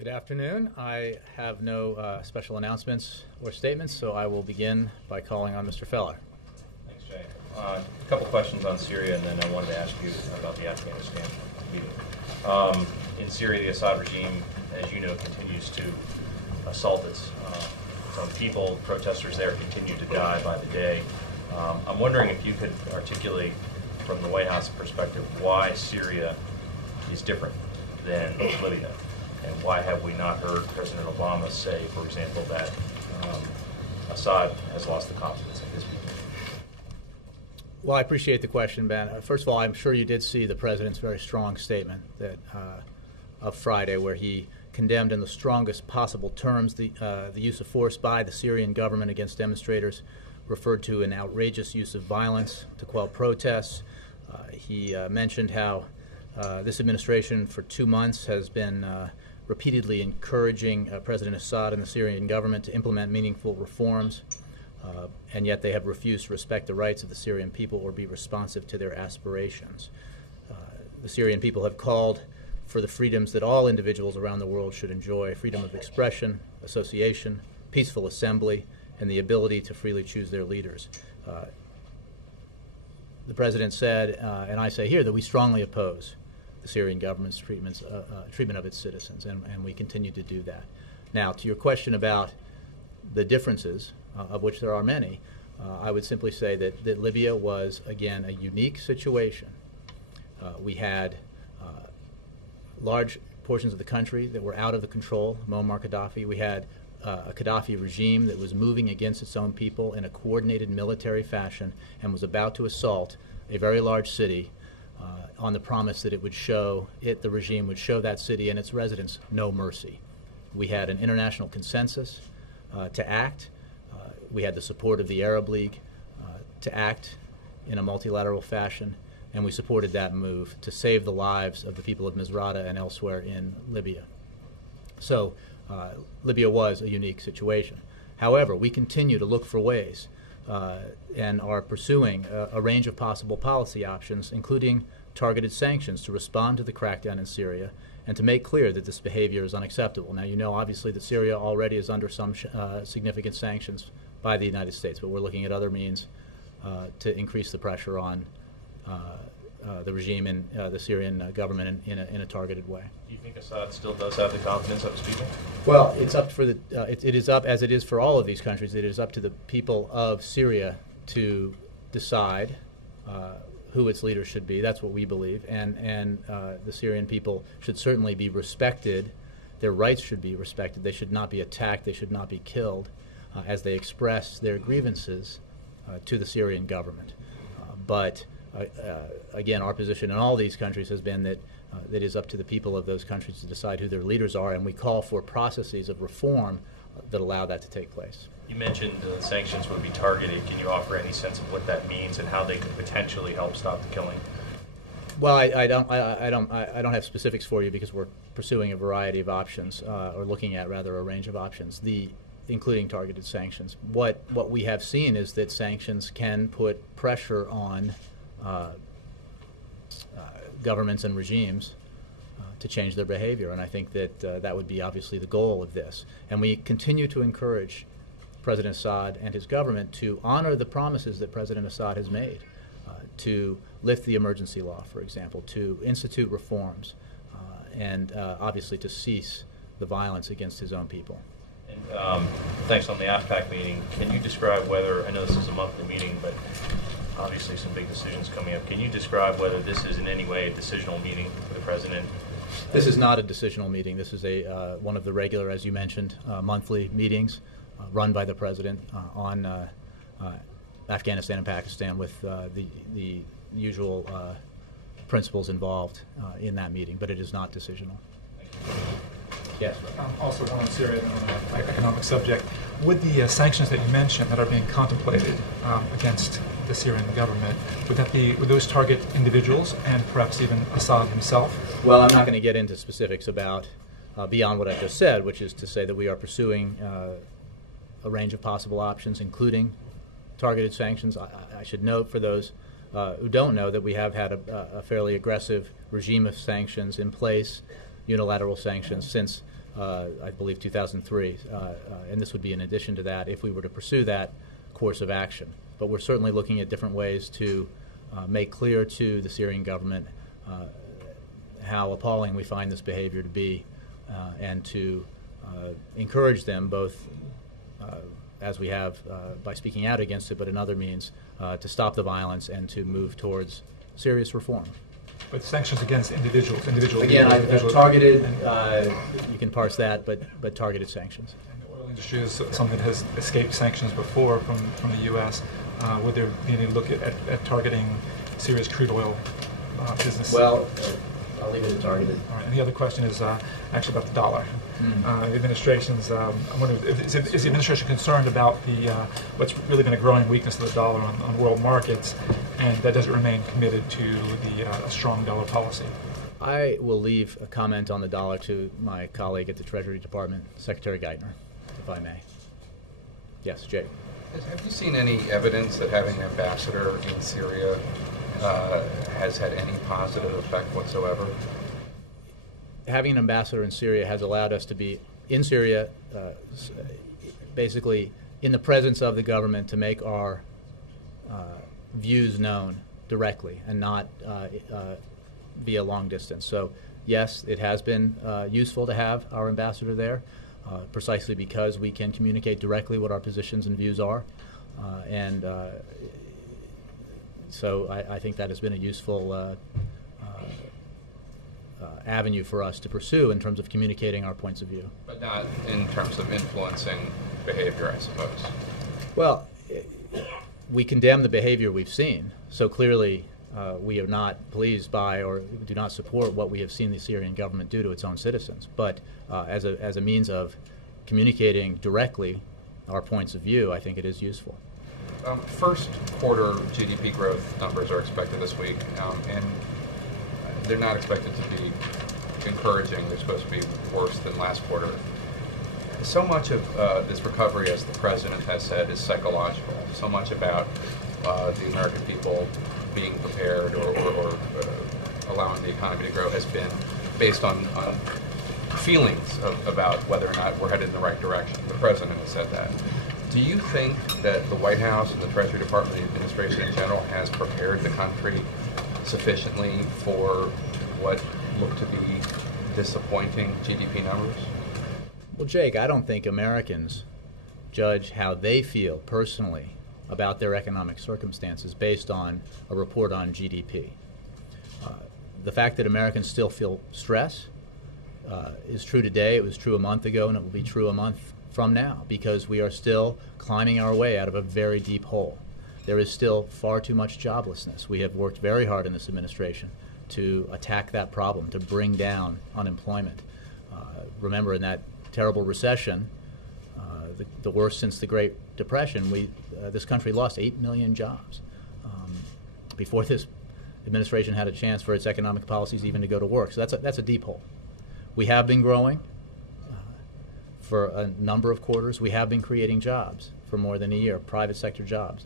Good afternoon. I have no special announcements or statements, so I will begin by calling on Mr. Feller. Thanks, Jay. A couple questions on Syria, and then I wanted to ask you about the Afghanistan meeting. In Syria, the Assad regime, as you know, continues to assault its own people. Protesters there continue to die by the day. I'm wondering if you could articulate from the White House perspective why Syria is different than Libya. And why have we not heard President Obama say, for example, that Assad has lost the confidence of his people? Well, I appreciate the question, Ben. First of all, I'm sure you did see the President's very strong statement that of Friday, where he condemned in the strongest possible terms the use of force by the Syrian government against demonstrators, referred to an outrageous use of violence to quell protests. He mentioned how this administration for 2 months has been repeatedly encouraging President Assad and the Syrian government to implement meaningful reforms, and yet they have refused to respect the rights of the Syrian people or be responsive to their aspirations. The Syrian people have called for the freedoms that all individuals around the world should enjoy: freedom of expression, association, peaceful assembly, and the ability to freely choose their leaders. The President said, and I say here, that we strongly oppose the Syrian government's treatment of its citizens, and we continue to do that. Now, to your question about the differences, of which there are many, I would simply say that Libya was, again, a unique situation. We had large portions of the country that were out of the control of Muammar Gaddafi. We had a Gaddafi regime that was moving against its own people in a coordinated military fashion and was about to assault a very large city on the promise that the regime would show that city and its residents no mercy. We had an international consensus to act. We had the support of the Arab League to act in a multilateral fashion, and we supported that move to save the lives of the people of Misrata and elsewhere in Libya. So Libya was a unique situation. However, we continue to look for ways and are pursuing a range of possible policy options, including targeted sanctions to respond to the crackdown in Syria and to make clear that this behavior is unacceptable. Now, you know, obviously, that Syria already is under some significant sanctions by the United States, but we're looking at other means to increase the pressure on the regime and the Syrian government in a targeted way. Do you think Assad still does have the confidence of his people? Well, it's up for it is up, as it is for all of these countries, it is up to the people of Syria to decide who its leaders should be. That's what we believe, and the Syrian people should certainly be respected. Their rights should be respected. They should not be attacked. They should not be killed as they express their grievances to the Syrian government. But again, our position in all these countries has been that it is up to the people of those countries to decide who their leaders are, and we call for processes of reform that allow that to take place. You mentioned sanctions would be targeted. Can you offer any sense of what that means and how they could potentially help stop the killing? Well, I don't have specifics for you because we're pursuing a variety of options, or looking at rather a range of options, including targeted sanctions. What we have seen is that sanctions can put pressure on governments and regimes to change their behavior, and I think that that would be obviously the goal of this. And we continue to encourage President Assad and his government to honor the promises that President Assad has made, to lift the emergency law, for example, to institute reforms, and obviously to cease the violence against his own people. And thanks. On the AFPAC meeting, can you describe whether, I know this is a monthly meeting, but obviously some big decisions coming up. Can you describe whether this is in any way a decisional meeting for the President? This is not a decisional meeting. This is one of the regular, as you mentioned, monthly meetings run by the President on Afghanistan and Pakistan, with the usual principles involved in that meeting, but it is not decisional. Yes. Also one on Syria and on an economic subject. With the sanctions that you mentioned that are being contemplated against the Syrian government, would those target individuals and perhaps even Assad himself? Well, I'm not going to get into specifics about beyond what I just said, which is to say that we are pursuing a range of possible options, including targeted sanctions. I should note for those who don't know that we have had a fairly aggressive regime of sanctions in place, unilateral sanctions, since I believe 2003, and this would be in addition to that if we were to pursue that course of action. But we're certainly looking at different ways to make clear to the Syrian government how appalling we find this behavior to be, and to encourage them both, as we have by speaking out against it, but in other means, to stop the violence and to move towards serious reform. But sanctions against individuals. Again, individuals. Targeted, you can parse that, but targeted sanctions. And the oil industry is something that has escaped sanctions before from the U.S. Would there be any look at targeting Syria's crude oil business? Well, I'll leave it at targeted. All right. And the other question is actually about the dollar. The administration's, I'm wondering, is the administration concerned about the what's really been a growing weakness of the dollar on world markets, and that does it remain committed to a strong dollar policy? I will leave a comment on the dollar to my colleague at the Treasury Department, Secretary Geithner, if I may. Yes, Jay. Have you seen any evidence that having an ambassador in Syria has had any positive effect whatsoever? Having an ambassador in Syria has allowed us to be in Syria, basically in the presence of the government, to make our views known directly and not via long distance. So yes, it has been useful to have our ambassador there, precisely because we can communicate directly what our positions and views are. So I think that has been a useful avenue for us to pursue in terms of communicating our points of view. But not in terms of influencing behavior, I suppose. Well, we condemn the behavior we've seen. So clearly we are not pleased by or do not support what we have seen the Syrian government do to its own citizens. But as a means of communicating directly our points of view, I think it is useful. First quarter GDP growth numbers are expected this week, and they're not expected to be encouraging. They're supposed to be worse than last quarter. So much of this recovery, as the president has said, is psychological. So much about the American people being prepared or allowing the economy to grow has been based on feelings about whether or not we're headed in the right direction. The president has said that. Do you think that the White House and the Treasury Department, the administration in general, has prepared the country sufficiently for what look to be disappointing GDP numbers? Well, Jake, I don't think Americans judge how they feel personally about their economic circumstances based on a report on GDP. The fact that Americans still feel stress is true today. It was true a month ago, and it will be true a month from now, because we are still climbing our way out of a very deep hole. There is still far too much joblessness. We have worked very hard in this administration to attack that problem, to bring down unemployment. Remember, in that terrible recession, the worst since the Great Depression, this country lost 8 million jobs before this administration had a chance for its economic policies even to go to work. So that's a deep hole. We have been growing for a number of quarters. We have been creating jobs for more than a year, private sector jobs,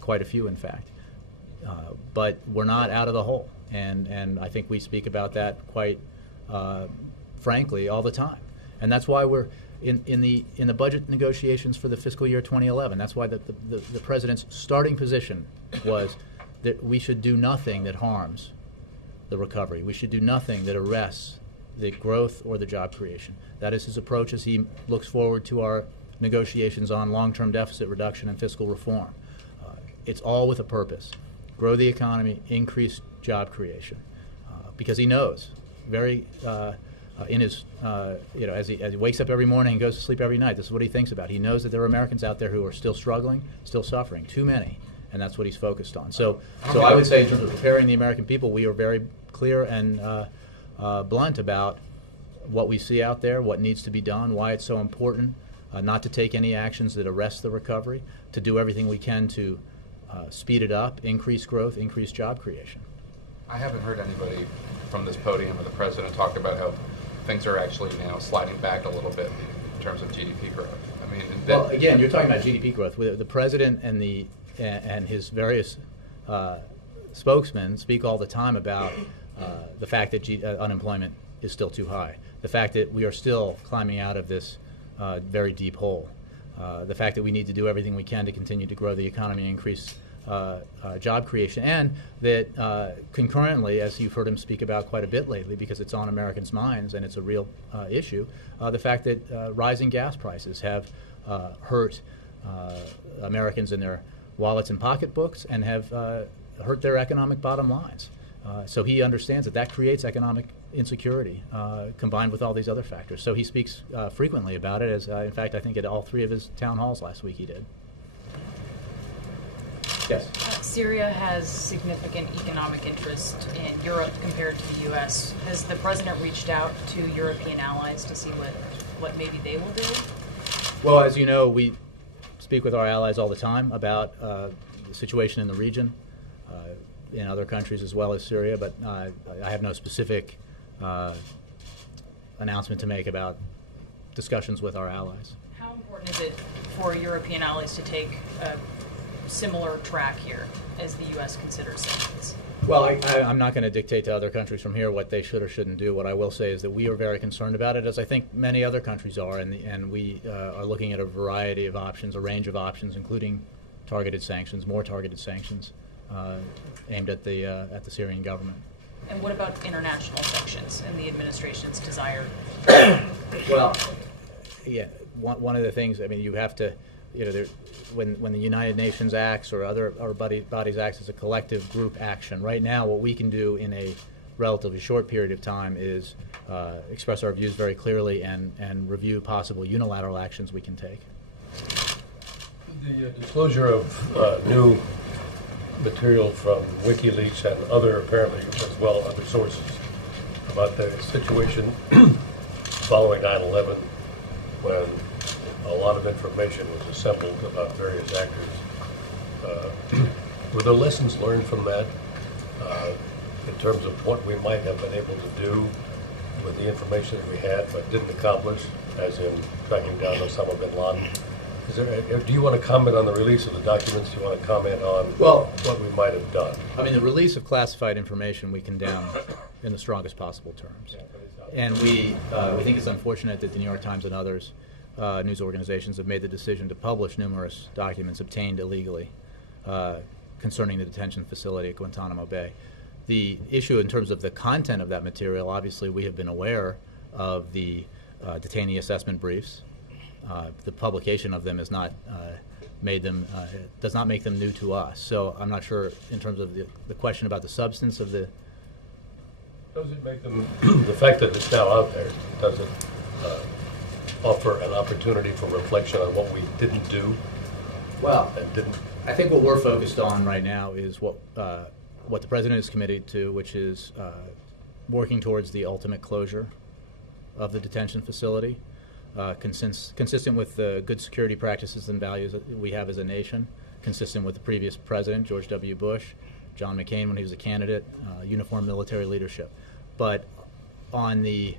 quite a few in fact. But we're not out of the hole, and I think we speak about that quite frankly all the time. And that's why we're in the budget negotiations for the fiscal year 2011. That's why the president's starting position was that we should do nothing that harms the recovery. We should do nothing that arrests the growth or the job creation. That is his approach as he looks forward to our negotiations on long-term deficit reduction and fiscal reform. It's all with a purpose: grow the economy, increase job creation, because he knows very in his as he wakes up every morning and goes to sleep every night, this is what he thinks about. He knows that there are Americans out there who are still struggling, still suffering, too many, and that's what he's focused on. So I would say, in terms of preparing the American people, we are very clear and blunt about what we see out there, what needs to be done, why it's so important not to take any actions that arrest the recovery, to do everything we can to speed it up, increase growth, increase job creation. I haven't heard anybody from this podium or the president talk about how things are actually now sliding back a little bit in terms of GDP growth. I mean, well, again, you're talking about GDP growth. The president and his various spokesmen speak all the time about the fact that unemployment is still too high. the fact that we are still climbing out of this very deep hole, the fact that we need to do everything we can to continue to grow the economy and increase job creation, and that concurrently, as you've heard him speak about quite a bit lately, because it's on Americans' minds and it's a real issue, the fact that rising gas prices have hurt Americans in their wallets and pocketbooks and have hurt their economic bottom lines. So he understands that that creates economic insecurity combined with all these other factors. So he speaks frequently about it, as in fact I think at all 3 of his town halls last week he did. Yes. Syria has significant economic interest in Europe compared to the U.S. Has the president reached out to European allies to see what maybe they will do? Well, as you know, we speak with our allies all the time about the situation in the region, in other countries as well as Syria, but I have no specific announcement to make about discussions with our allies. How important is it for European allies to take a similar track here as the U.S. considers sanctions? Well, I'm not going to dictate to other countries from here what they should or shouldn't do. What I will say is that we are very concerned about it, as I think many other countries are, and we are looking at a variety of options, a range of options, including targeted sanctions, more targeted sanctions aimed at the Syrian government. And what about international sanctions and the administration's desire? Well, yeah, one of the things, I mean, you have to, when the United Nations acts or other bodies acts as a collective group action, right now what we can do in a relatively short period of time is express our views very clearly and review possible unilateral actions we can take. The disclosure of new material from WikiLeaks and other, apparently as well, other sources about the situation following 9/11, when a lot of information was assembled about various actors. Were there lessons learned from that in terms of what we might have been able to do with the information that we had but didn't accomplish, as in tracking down Osama bin Laden? Do you want to comment on the release of the documents? Do you want to comment on what we might have done? I mean, the release of classified information we condemn in the strongest possible terms. And we think it's unfortunate that the New York Times and others news organizations have made the decision to publish numerous documents obtained illegally concerning the detention facility at Guantanamo Bay. The issue in terms of the content of that material, obviously we have been aware of the detainee assessment briefs. The publication of them has not made them, does not make them new to us. So I'm not sure in terms of the question about the substance of the... Does it make them, the fact that it's now out there, does it offer an opportunity for reflection on what we didn't do? Well, and didn't. I think what we're focused on right now is what the President is committed to, which is working towards the ultimate closure of the detention facility, consistent with the good security practices and values that we have as a nation, consistent with the previous President, George W. Bush, John McCain when he was a candidate, uniform military leadership. But on the...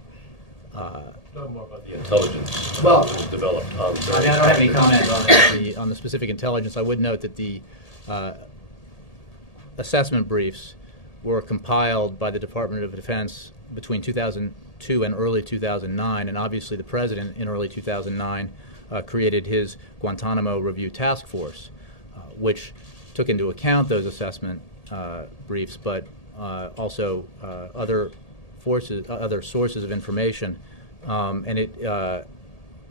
Talk more about the intelligence well, that was developed on the... I mean, I don't have any comment on the specific intelligence. I would note that the assessment briefs were compiled by the Department of Defense between 2002 and early 2009, and obviously the President in early 2009 created his Guantanamo Review Task Force, which took into account those assessment briefs, but also other sources of information, and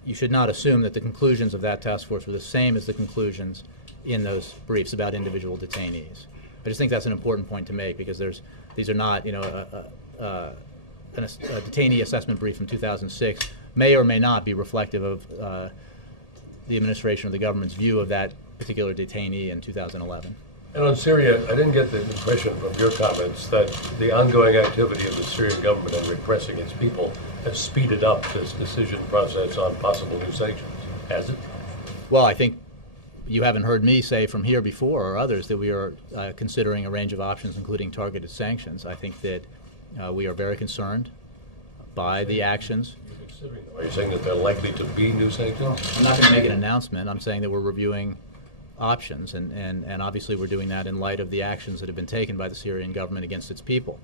you should not assume that the conclusions of that task force were the same as the conclusions in those briefs about individual detainees. I just think that's an important point to make, because these are not, a detainee assessment brief from 2006 may or may not be reflective of the administration or the government's view of that particular detainee in 2011. And on Syria, I didn't get the impression from your comments that the ongoing activity of the Syrian government in repressing its people has speeded up this decision process on possible new sanctions, has it? Well, I think you haven't heard me say from here before, or others, that we are considering a range of options, including targeted sanctions. I think that we are very concerned by the actions. Are you saying that they're likely to be new sanctions? I'm not going to make an announcement. I'm saying that we're reviewing options, and obviously we're doing that in light of the actions that have been taken by the Syrian government against its people.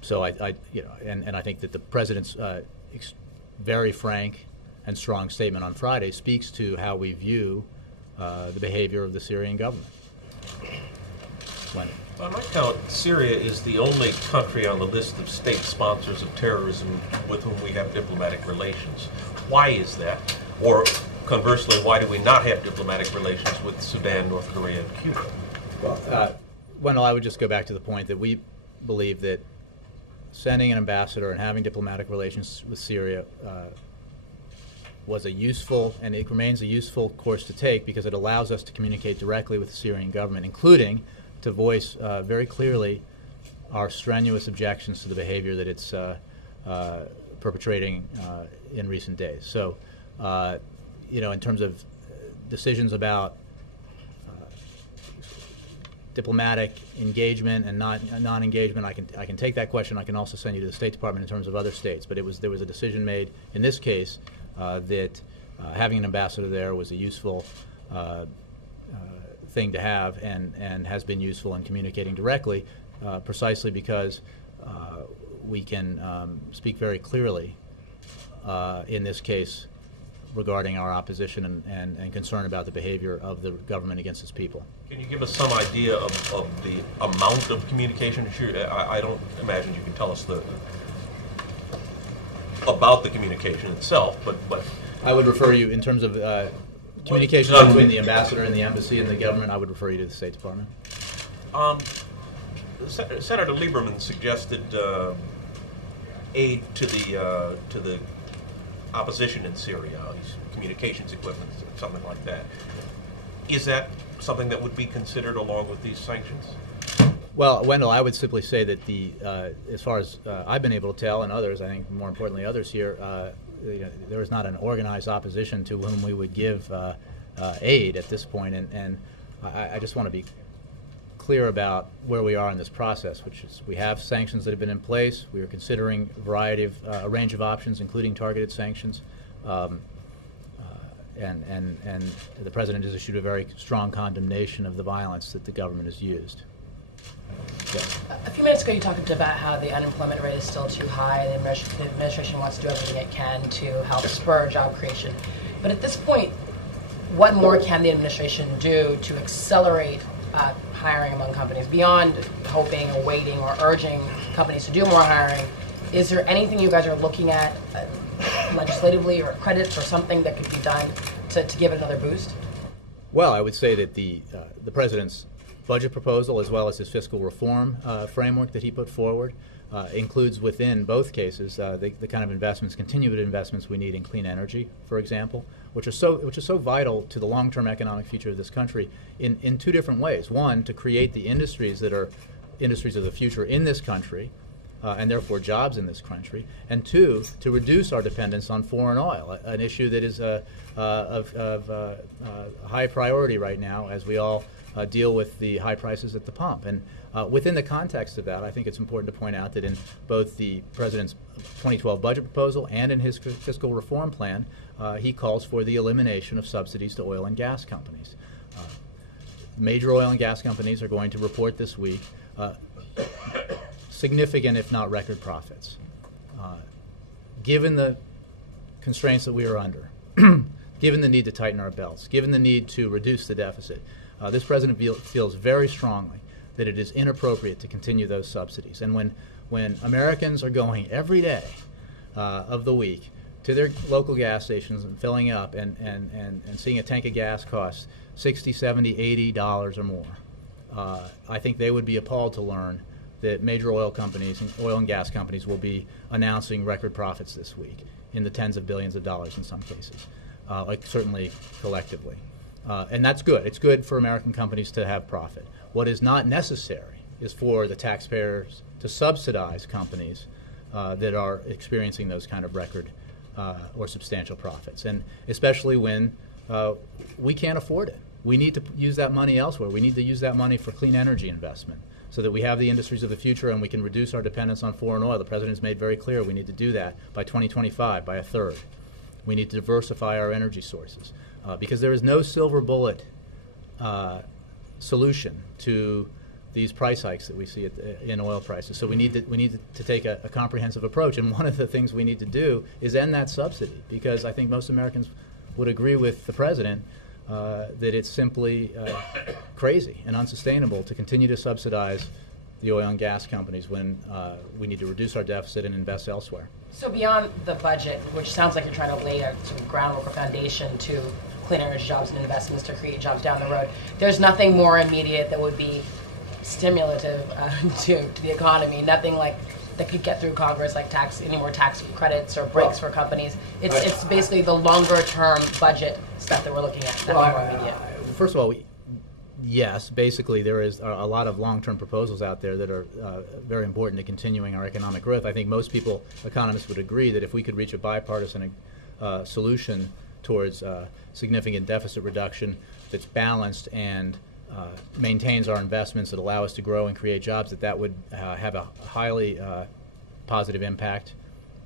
So and I think that the president's very frank and strong statement on Friday speaks to how we view the behavior of the Syrian government. Wendy. By my count, Syria is the only country on the list of state sponsors of terrorism with whom we have diplomatic relations. Why is that? Or conversely, why do we not have diplomatic relations with Sudan, North Korea, and Cuba? Well, Wendell, I would just go back to the point that we believe that sending an ambassador and having diplomatic relations with Syria was a useful, and it remains a useful course to take, because it allows us to communicate directly with the Syrian government, including to voice very clearly our strenuous objections to the behavior that it's perpetrating in recent days. So, in terms of decisions about diplomatic engagement and non-engagement, I can take that question. I can also send you to the State Department in terms of other states. But there was a decision made in this case that having an ambassador there was a useful thing to have, and has been useful in communicating directly, precisely because we can speak very clearly in this case regarding our opposition and concern about the behavior of the government against its people. Can you give us some idea of the amount of communication? I don't imagine you can tell us about the communication itself, but I would refer you, in terms of communication between the ambassador and the embassy and the government, I would refer you to the State Department. Senator Lieberman suggested aid to the opposition in Syria, these communications equipment, something like that. Is that something that would be considered along with these sanctions? Well, Wendell, I would simply say that as far as I've been able to tell, and others, I think more importantly others here, there is not an organized opposition to whom we would give aid at this point. And I just want to be clear about where we are in this process, which is we have sanctions that have been in place. We are considering a range of options, including targeted sanctions. And the President has issued a very strong condemnation of the violence that the government has used. Yes. A few minutes ago, you talked about how the unemployment rate is still too high. The administration wants to do everything it can to help spur job creation. But at this point, what more can the administration do to accelerate hiring among companies, beyond hoping or waiting or urging companies to do more hiring? Is there anything you guys are looking at legislatively or credits or something that could be done to give it another boost? Well, I would say that the President's budget proposal, as well as his fiscal reform framework that he put forward, includes within both cases the kind of investments, continued investments we need in clean energy, for example, which is so vital to the long-term economic future of this country in two different ways. One, to create the industries that are industries of the future in this country, and therefore jobs in this country, and two, to reduce our dependence on foreign oil, an issue that is of high priority right now as we all deal with the high prices at the pump. And within the context of that, I think it's important to point out that in both the President's 2012 budget proposal and in his fiscal reform plan, he calls for the elimination of subsidies to oil and gas companies. Major oil and gas companies are going to report this week significant, if not record, profits. Given the constraints that we are under, given the need to tighten our belts, given the need to reduce the deficit, this President feels very strongly that it is inappropriate to continue those subsidies. And when Americans are going every day of the week to their local gas stations and filling up and seeing a tank of gas cost $60, $70, $80 or more, I think they would be appalled to learn that major oil companies, oil and gas companies, will be announcing record profits this week in the tens of billions of dollars in some cases, certainly collectively. And that's good. It's good for American companies to have profit. What is not necessary is for the taxpayers to subsidize companies that are experiencing those kind of record or substantial profits, and especially when we can't afford it. We need to use that money elsewhere. We need to use that money for clean energy investment so that we have the industries of the future and we can reduce our dependence on foreign oil. The President has made very clear we need to do that by 2025, by a third. We need to diversify our energy sources because there is no silver bullet solution to these price hikes that we see in oil prices. So we need to take a comprehensive approach. And one of the things we need to do is end that subsidy, because I think most Americans would agree with the president that it's simply crazy and unsustainable to continue to subsidize the oil and gas companies when we need to reduce our deficit and invest elsewhere. So beyond the budget, which sounds like you're trying to lay a sort of groundwork or foundation to clean energy jobs and investments to create jobs down the road, there's nothing more immediate that would be stimulative to the economy, nothing like that could get through Congress, like any more tax credits or breaks for companies. It's basically the longer term budget stuff that we're looking at. Nothing more immediate. First of all, yes, basically there is a lot of long-term proposals out there that are very important to continuing our economic growth. I think most people, economists, would agree that if we could reach a bipartisan solution towards significant deficit reduction that's balanced and maintains our investments that allow us to grow and create jobs, that would have a highly positive impact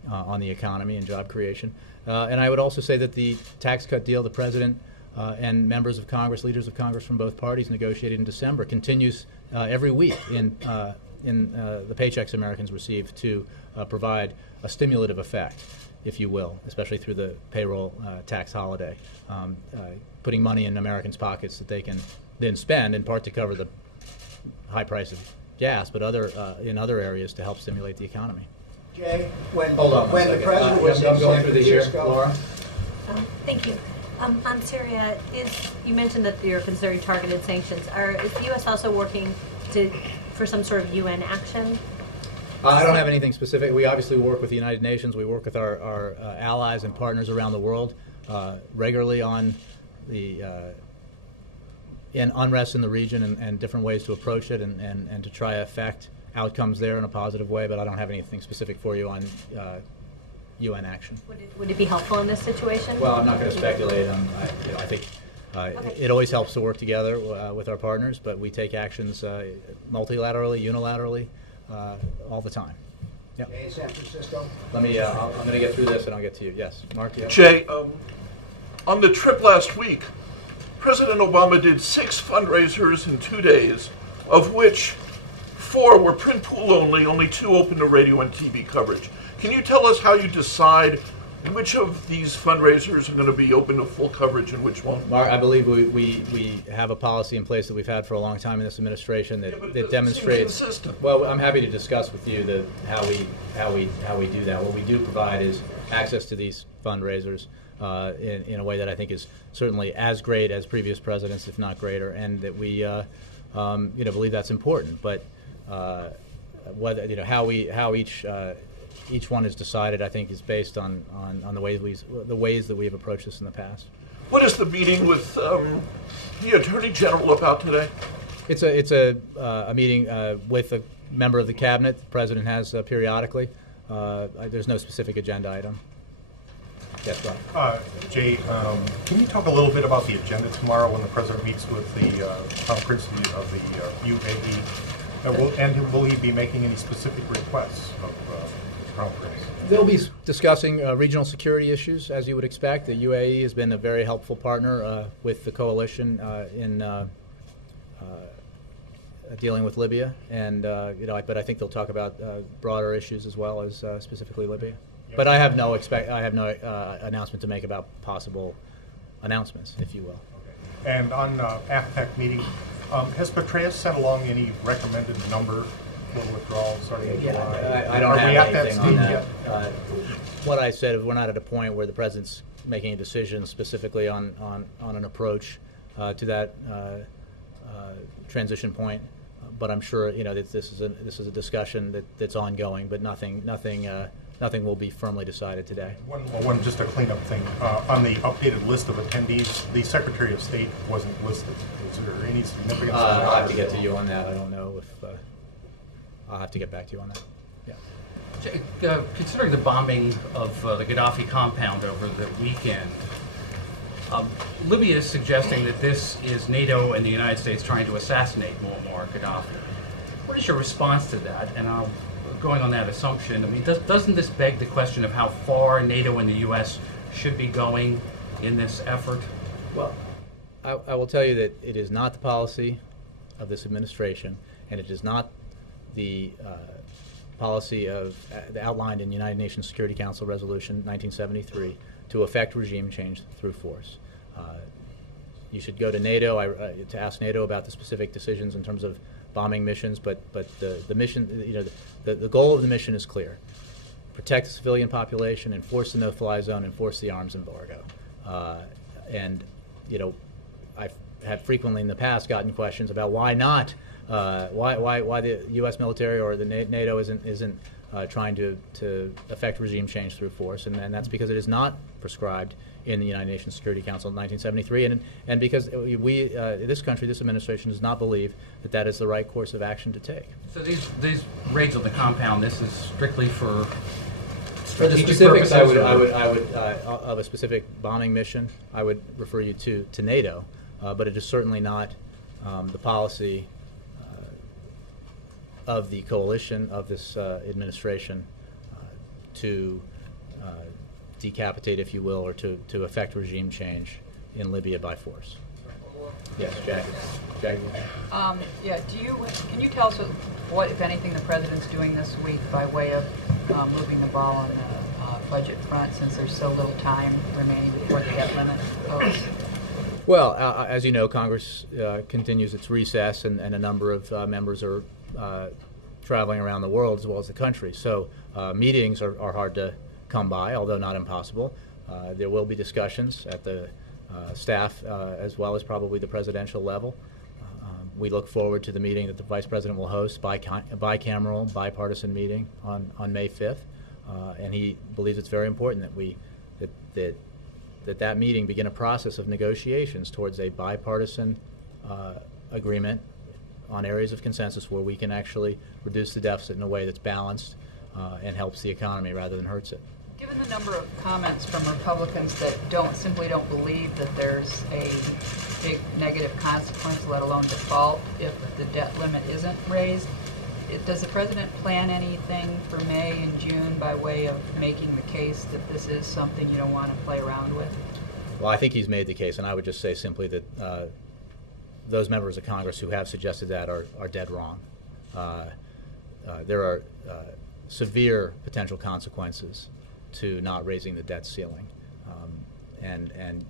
on the economy and job creation. And I would also say that the tax cut deal the president and members of Congress, leaders of Congress from both parties negotiated in December continues every week in the paychecks Americans receive to provide a stimulative effect, if you will, especially through the payroll tax holiday, putting money in Americans' pockets that they can then spend, in part to cover the high price of gas, but in other areas to help stimulate the economy. Jay, when the president was in going San through these here, Francisco, Laura. Thank you. On Syria, you mentioned that you're considering targeted sanctions. Is the U.S. also working for some sort of UN action? I don't have anything specific. We obviously work with the United Nations. We work with our allies and partners around the world regularly on the unrest in the region and different ways to approach it and to try to affect outcomes there in a positive way, but I don't have anything specific for you on UN action. Would it be helpful in this situation? Well, I'm not going to speculate. I think it always helps to work together with our partners, but we take actions multilaterally, unilaterally, all the time. Yep. Jay in San Francisco. I'm going to get through this and I'll get to you. Yes, Mark. Yeah. Jay, on the trip last week, President Obama did 6 fundraisers in 2 days, of which 4 were print pool only 2 open to radio and TV coverage. Can you tell us how you decide which of these fundraisers are going to be open to full coverage and which won't? Mark, I believe we have a policy in place that we've had for a long time in this administration that demonstrates. Well, I'm happy to discuss with you how we do that. What we do provide is access to these fundraisers in a way that I think is certainly as great as previous presidents, if not greater, and that we believe that's important. But whether how each one is decided, I think, is based on the ways that we have approached this in the past. What is the meeting with the Attorney General about today? It's a meeting with a member of the cabinet. The president has periodically. There's no specific agenda item. Yes, Rob. Jay, can you talk a little bit about the agenda tomorrow when the president meets with the Crown Prince of the UAE? And will he be making any specific requests of the Crown Prince? They'll be discussing regional security issues, as you would expect. The UAE has been a very helpful partner with the coalition in dealing with Libya, and but I think they'll talk about broader issues as well as specifically Libya. But I have no announcement to make about possible announcements, if you will. Okay. And on AFPEC meeting, has Petraeus sent along any recommended number for withdrawal starting in July? I don't have anything on that. What I said is we're not at a point where the president's making a decision specifically on an approach to that transition point. But I'm sure that this is a discussion that's ongoing, but nothing will be firmly decided today. One just a cleanup thing. On the updated list of attendees, the Secretary of State wasn't listed. Is there any significance? I'll have to get to you on that. I don't know if I'll have to get back to you on that. Yeah. Considering the bombing of the Gaddafi compound over the weekend, Libya is suggesting that this is NATO and the United States trying to assassinate Muammar Gaddafi. What is your response to that? And going on that assumption, I mean, doesn't this beg the question of how far NATO and the U.S. should be going in this effort? Well, I will tell you that it is not the policy of this administration, and it is not the policy of outlined in United Nations Security Council Resolution 1973 to effect regime change through force. You should go to NATO to ask NATO about the specific decisions in terms of bombing missions, but the mission, the goal of the mission is clear: protect the civilian population, enforce the no-fly zone, enforce the arms embargo. And I've had frequently in the past gotten questions about why not, why the U.S. military or the NATO isn't trying to effect regime change through force, and that's because it is not prescribed in the United Nations Security Council in 1973, and because this country, this administration, does not believe that that is the right course of action to take. So these raids on the compound, this is strictly for the specifics, I would of a specific bombing mission, I would refer you to NATO, but it is certainly not the policy of the coalition of this administration to decapitate, if you will, or to effect regime change in Libya by force. Yes, Jackie. Yeah. Can you tell us what, if anything, the president's doing this week by way of moving the ball on the budget front, since there's so little time remaining before the debt limit votes? Well, as you know, Congress continues its recess, and a number of members are traveling around the world as well as the country. So meetings are hard to come by, although not impossible. There will be discussions at the staff as well as probably the presidential level. We look forward to the meeting that the Vice President will host, bicameral, bipartisan meeting on May 5th. And he believes it's very important that that meeting begin a process of negotiations towards a bipartisan agreement on areas of consensus where we can actually reduce the deficit in a way that's balanced and helps the economy rather than hurts it. Given the number of comments from Republicans that simply don't believe that there's a big negative consequence, let alone default, if the debt limit isn't raised, does the president plan anything for May and June by way of making the case that this is something you don't want to play around with? Well, I think he's made the case, and I would just say simply that those members of Congress who have suggested that are dead wrong. There are severe potential consequences to not raising the debt ceiling. And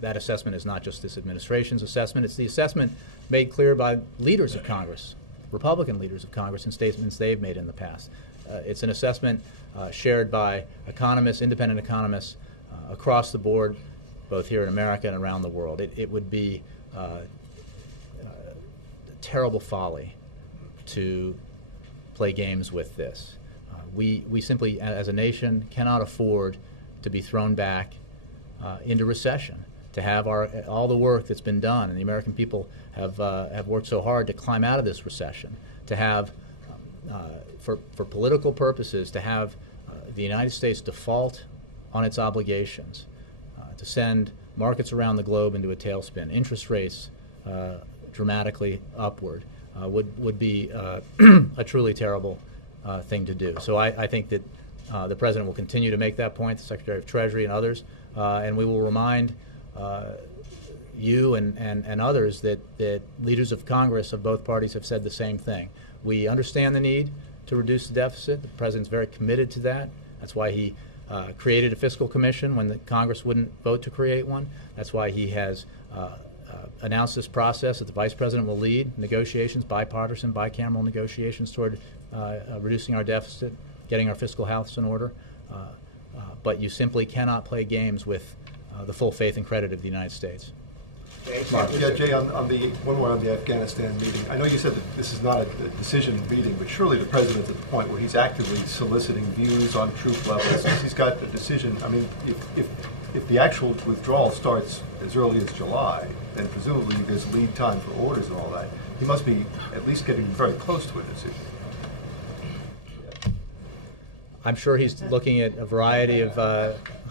that assessment is not just this administration's assessment, it's the assessment made clear by leaders of Congress, Republican leaders of Congress, in statements they've made in the past. It's an assessment shared by economists, independent economists across the board, both here in America and around the world. It would be terrible folly to play games with this. We simply, as a nation, cannot afford to be thrown back into recession, to have all the work that's been done, and the American people have worked so hard to climb out of this recession, to have, for political purposes, to have the United States default on its obligations, to send markets around the globe into a tailspin, interest rates dramatically upward, would be a truly terrible thing to do. So I think that the President will continue to make that point, the Secretary of Treasury and others, and we will remind you and others that leaders of Congress of both parties have said the same thing. We understand the need to reduce the deficit. The President's very committed to that. That's why he created a fiscal commission when the Congress wouldn't vote to create one. That's why he has announced this process that the Vice President will lead negotiations, bipartisan, bicameral negotiations toward reducing our deficit, getting our fiscal house in order. But you simply cannot play games with the full faith and credit of the United States. Yeah, Jay, on the one more on the Afghanistan meeting. I know you said that this is not a decision meeting, but surely the President's at the point where he's actively soliciting views on troop levels. He's got a decision. I mean, if the actual withdrawal starts as early as July, then presumably there's lead time for orders and all that. He must be at least getting very close to a decision. I'm sure he's looking at a variety of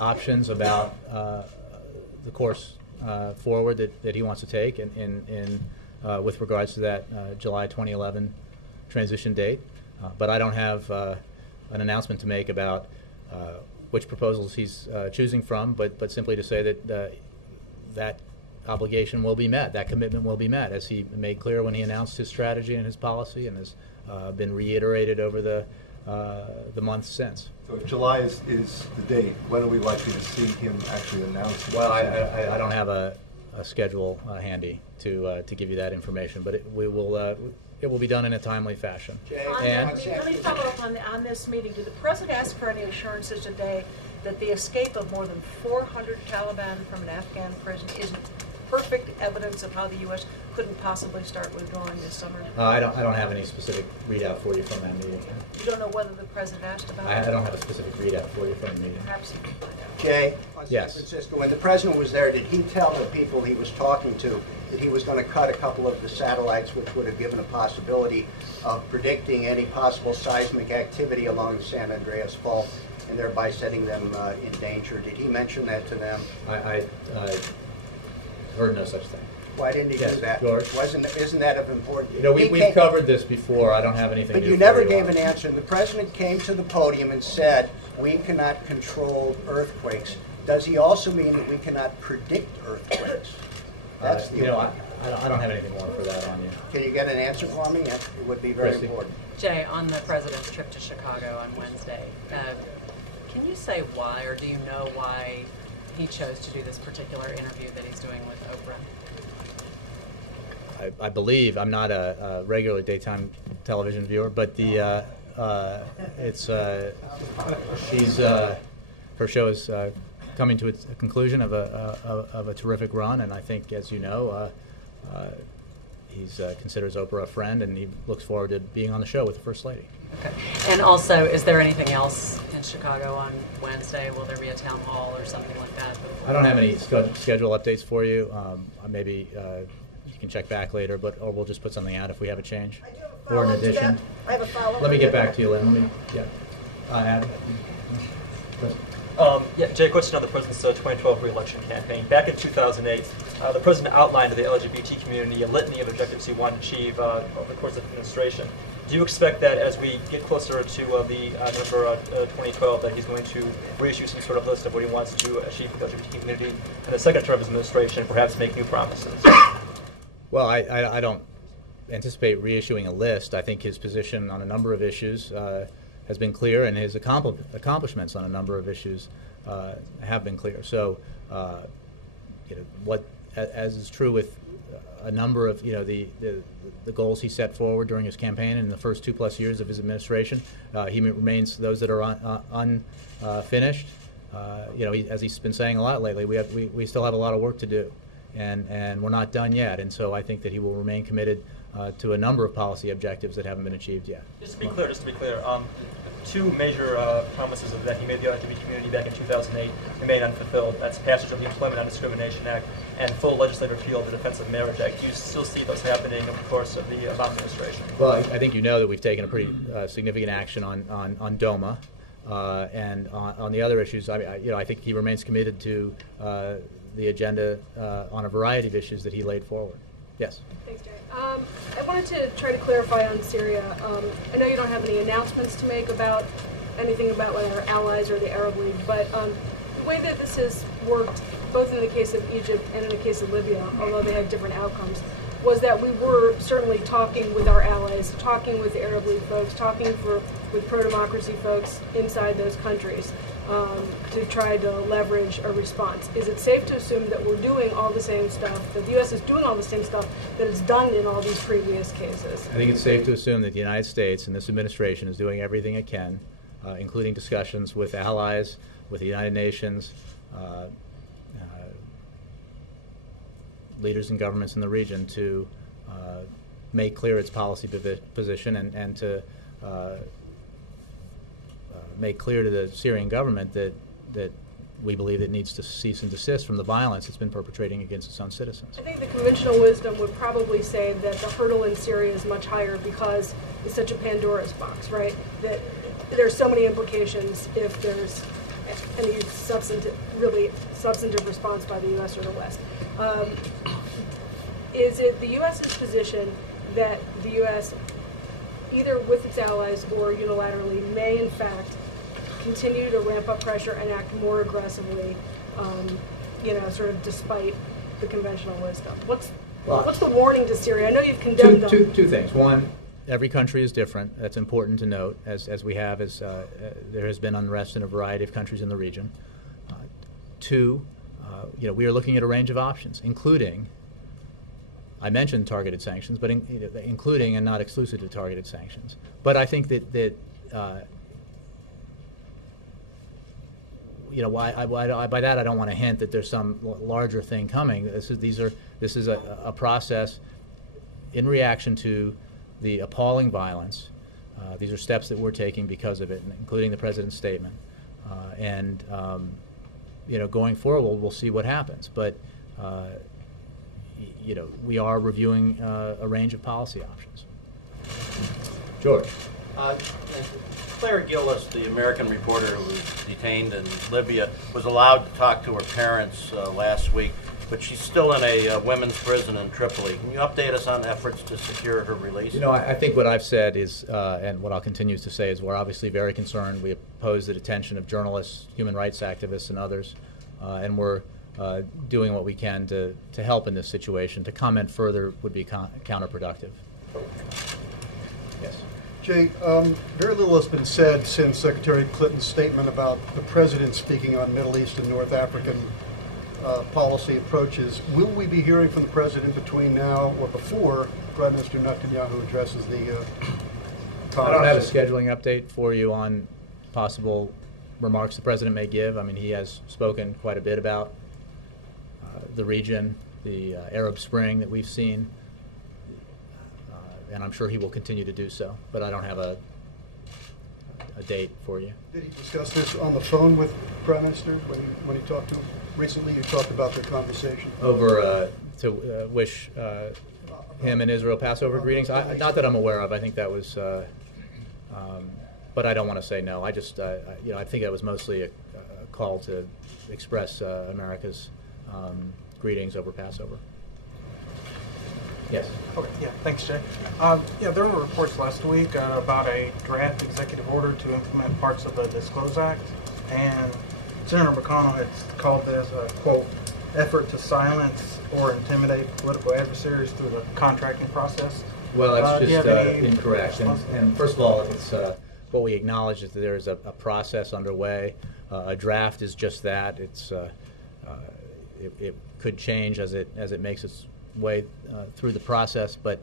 options about the course forward that he wants to take with regards to that July 2011 transition date. But I don't have an announcement to make about which proposals he's choosing from, but simply to say that that obligation will be met. That commitment will be met, as he made clear when he announced his strategy and his policy, and has been reiterated over the months since. So if July is the date, when are we likely to see him actually announce it? Well, I don't have a schedule handy to give you that information, but it will be done in a timely fashion. And let me follow up on this meeting. Did the president ask for any assurances today that the escape of more than 400 Taliban from an Afghan prison isn't perfect evidence of how the U.S. couldn't possibly start withdrawing this summer? I don't have any specific readout for you from that meeting. You don't know whether the president asked about it? I don't have a specific readout for you from the meeting. Perhaps you can find out. Jay, on Yes. San Francisco, when the president was there, did he tell the people he was talking to that he was going to cut a couple of the satellites, which would have given a possibility of predicting any possible seismic activity along the San Andreas Fault, and thereby setting them in danger? Did he mention that to them? I heard no such thing. Why didn't he Yes, do that? George? Isn't that of importance? You know, we've covered this before. I don't have anything But new you for never you gave on an it. answer. The president came to the podium and said, we cannot control earthquakes. Does he also mean that we cannot predict earthquakes? That's the you know, I don't have anything more for that on you. Can you get an answer for me? It would be very Christy. important. Jay, on the president's trip to Chicago on Wednesday, can you say why, or do you know why he chose to do this particular interview that he's doing with Oprah? I believe, I'm not a regular daytime television viewer, but the her show is coming to its conclusion of a terrific run, and I think, as you know, he considers Oprah a friend, and he looks forward to being on the show with the First Lady. Okay. And also, is there anything else in Chicago on Wednesday? Will there be a town hall or something like that? I don't have any schedule updates for you. Maybe you can check back later, or we'll just put something out if we have a change. Or in addition. I have a follow-up. Let me get back to you, Lynn. Adam. Jay, question on the president's 2012 re-election campaign. Back in 2008, the president outlined to the LGBT community a litany of objectives he wanted to achieve over the course of the administration. Do you expect that as we get closer to the November 2012, that he's going to reissue some sort of list of what he wants to achieve for the LGBT community in the second term of his administration, and perhaps make new promises? Well, I don't anticipate reissuing a list. I think his position on a number of issues has been clear, and his accomplishments on a number of issues have been clear. So, as is true with a number of the goals he set forward during his campaign in the first 2+ years of his administration, he remains those that are unfinished. As he's been saying a lot lately, we still have a lot of work to do, and we're not done yet. And so I think that he will remain committed to a number of policy objectives that haven't been achieved yet. Just to be clear, two major promises that he made the LGBT community back in 2008 remain unfulfilled. That's passage of the Employment Non-Discrimination Act and full legislative repeal of the Defense of Marriage Act. Do you still see those happening over the course of the Obama administration? Well, I think you know that we've taken a pretty significant action on DOMA, and on the other issues. I think he remains committed to the agenda on a variety of issues that he laid forward. Yes. Thanks, Jay. I wanted to try to clarify on Syria. I know you don't have any announcements to make about anything about our allies or the Arab League, but the way that this has worked, both in the case of Egypt and in the case of Libya, although they had different outcomes, was that we were certainly talking with our allies, talking with the Arab League folks, talking with pro-democracy folks inside those countries to try to leverage a response. Is it safe to assume that we're doing all the same stuff, that the U.S. is doing all the same stuff that it's done in all these previous cases? I think it's safe to assume that the United States and this administration is doing everything it can, including discussions with allies, with the United Nations, leaders and governments in the region, to make clear its policy position and to make clear to the Syrian government that we believe it needs to cease and desist from the violence it's been perpetrating against its own citizens. I think the conventional wisdom would probably say that the hurdle in Syria is much higher because it's such a Pandora's box, right? That there's so many implications if there's any substantive response by the U.S. or the West. Is it the U.S.'s position that the U.S., either with its allies or unilaterally, may in fact continue to ramp up pressure and act more aggressively, sort of despite the conventional wisdom? What's Well, the warning to Syria? I know you've condemned them. Two things. One, every country is different. That's important to note, as we have, there has been unrest in a variety of countries in the region. Two, we are looking at a range of options, including, I mentioned targeted sanctions, but including and not exclusive to targeted sanctions. But I think that by that I don't want to hint that there's some larger thing coming. This is a process in reaction to the appalling violence. These are steps that we're taking because of it, including the president's statement. Going forward, we'll see what happens. But we are reviewing a range of policy options. George. Claire Gillis, the American reporter who was detained in Libya, was allowed to talk to her parents last week, but she's still in a women's prison in Tripoli. Can you update us on efforts to secure her release? I think what I've said is, and what I'll continue to say is, we're obviously very concerned. We oppose the detention of journalists, human rights activists, and others, and we're doing what we can to help in this situation. To comment further would be counterproductive. Yes. Jay, very little has been said since Secretary Clinton's statement about the president speaking on Middle East and North African policy approaches. Will we be hearing from the president between now or before Prime Minister Netanyahu addresses the Congress? I don't have a scheduling update for you on possible remarks the president may give. I mean, he has spoken quite a bit about the region, the Arab Spring that we've seen, and I'm sure he will continue to do so, but I don't have a date for you. Did he discuss this on the phone with Prime Minister when he talked to him? Recently you talked about their conversation. Over to wish him and Israel Passover greetings? Not that I'm aware of. I think that was, but I don't want to say no. I just, I think that was mostly a call to express America's greetings over Passover. Yes. Okay. Yeah. Thanks, Jay. There were reports last week about a draft executive order to implement parts of the Disclose Act, and Senator McConnell had called this a quote effort to silence or intimidate political adversaries through the contracting process. Well, that's just incorrect. And first of all, it's what we acknowledge is that there is a process underway. A draft is just that. It's it could change as it makes its way through the process, but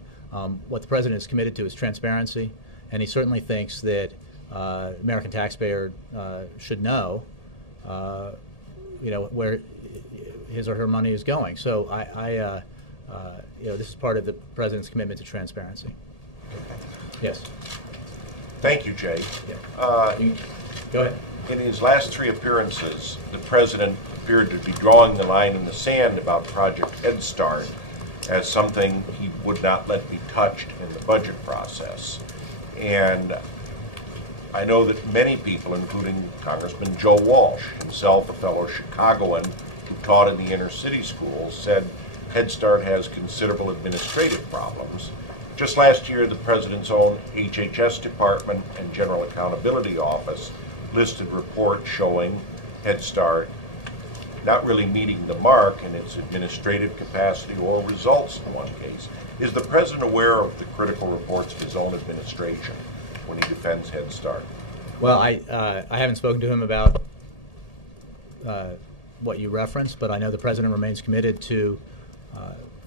what the president is committed to is transparency, and he certainly thinks that American taxpayer should know, where his or her money is going. So this is part of the president's commitment to transparency. Yes. Thank you, Jay. Yeah. Go ahead. In his last three appearances, the president appeared to be drawing the line in the sand about Project Head Start as something he would not let be touched in the budget process. And I know that many people, including Congressman Joe Walsh, himself a fellow Chicagoan who taught in the inner city schools, said Head Start has considerable administrative problems. Just last year, the president's own HHS Department and General Accountability Office listed reports showing Head Start not really meeting the mark in its administrative capacity or results in one case. Is the president aware of the critical reports of his own administration when he defends Head Start? Well, I haven't spoken to him about what you referenced, but I know the president remains committed to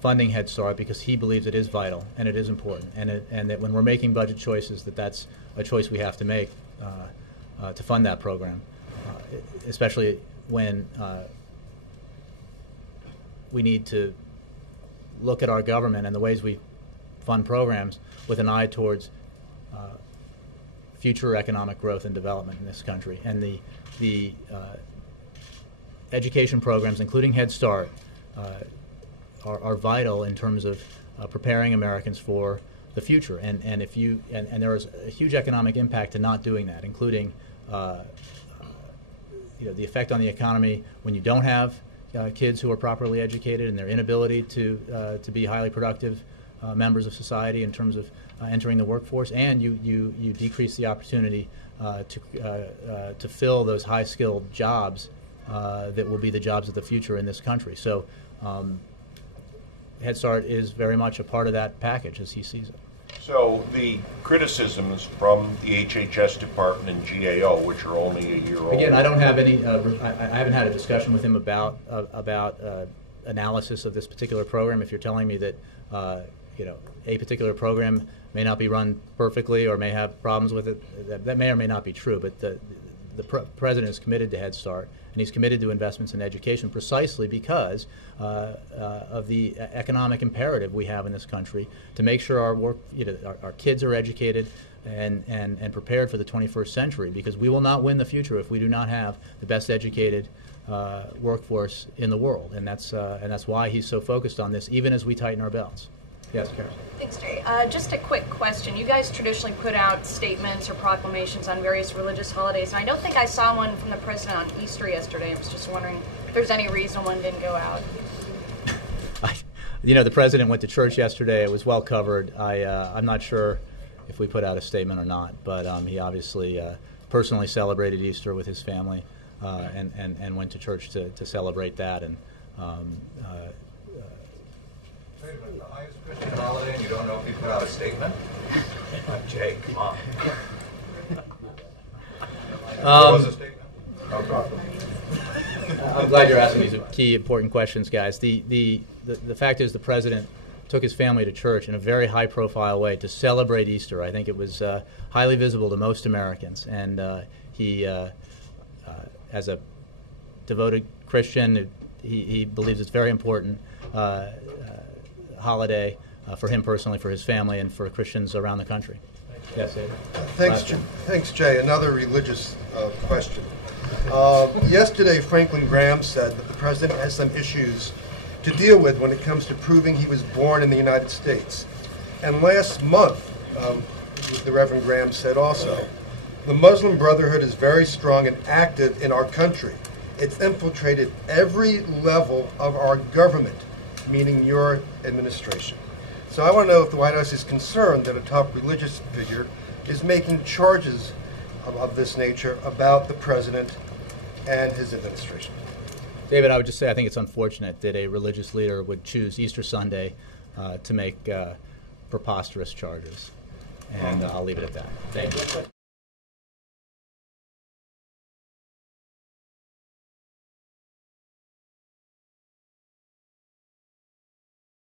funding Head Start because he believes it is vital and it is important, and that when we're making budget choices, that's a choice we have to make to fund that program, especially when we need to look at our government and the ways we fund programs with an eye towards future economic growth and development in this country. And the education programs, including Head Start, are vital in terms of preparing Americans for the future. And there is a huge economic impact to not doing that, including the effect on the economy when you don't have kids who are properly educated and their inability to be highly productive members of society in terms of entering the workforce, and you decrease the opportunity to fill those high-skilled jobs that will be the jobs of the future in this country. So Head Start is very much a part of that package as he sees it. So the criticisms from the HHS department and GAO, which are only a year old. Again, I don't have any. I haven't had a discussion with him about analysis of this particular program. If you're telling me that a particular program may not be run perfectly or may have problems with it, that may or may not be true. But the president is committed to Head Start, and he's committed to investments in education precisely because of the economic imperative we have in this country to make sure our kids are educated and prepared for the 21st century, because we will not win the future if we do not have the best educated workforce in the world, and that's why he's so focused on this, even as we tighten our belts. Yes, Karen. Thanks, Jay. Just a quick question. You guys traditionally put out statements or proclamations on various religious holidays, and I don't think I saw one from the president on Easter yesterday. I was just wondering if there's any reason one didn't go out. The president went to church yesterday. It was well covered. I'm not sure if we put out a statement or not, but he obviously personally celebrated Easter with his family and went to church to celebrate that. And Wait a minute, the highest Christian holiday, and you don't know if he put out a statement? Jay, come on. There was a statement? No problem. I'm glad you're asking these key, important questions, guys. The fact is the president took his family to church in a very high-profile way to celebrate Easter. I think it was highly visible to most Americans. And he, as a devoted Christian, he believes it's very important holiday for him personally, for his family, and for Christians around the country. Yes, David. Thanks, Jay. Another religious question. Yesterday, Franklin Graham said that the president has some issues to deal with when it comes to proving he was born in the United States. And last month, the Reverend Graham said also, the Muslim Brotherhood is very strong and active in our country. It's infiltrated every level of our government, meaning your administration. So I want to know if the White House is concerned that a top religious figure is making charges of this nature about the president and his administration. David, I would just say I think it's unfortunate that a religious leader would choose Easter Sunday to make preposterous charges. And I'll leave it at that. Thank you.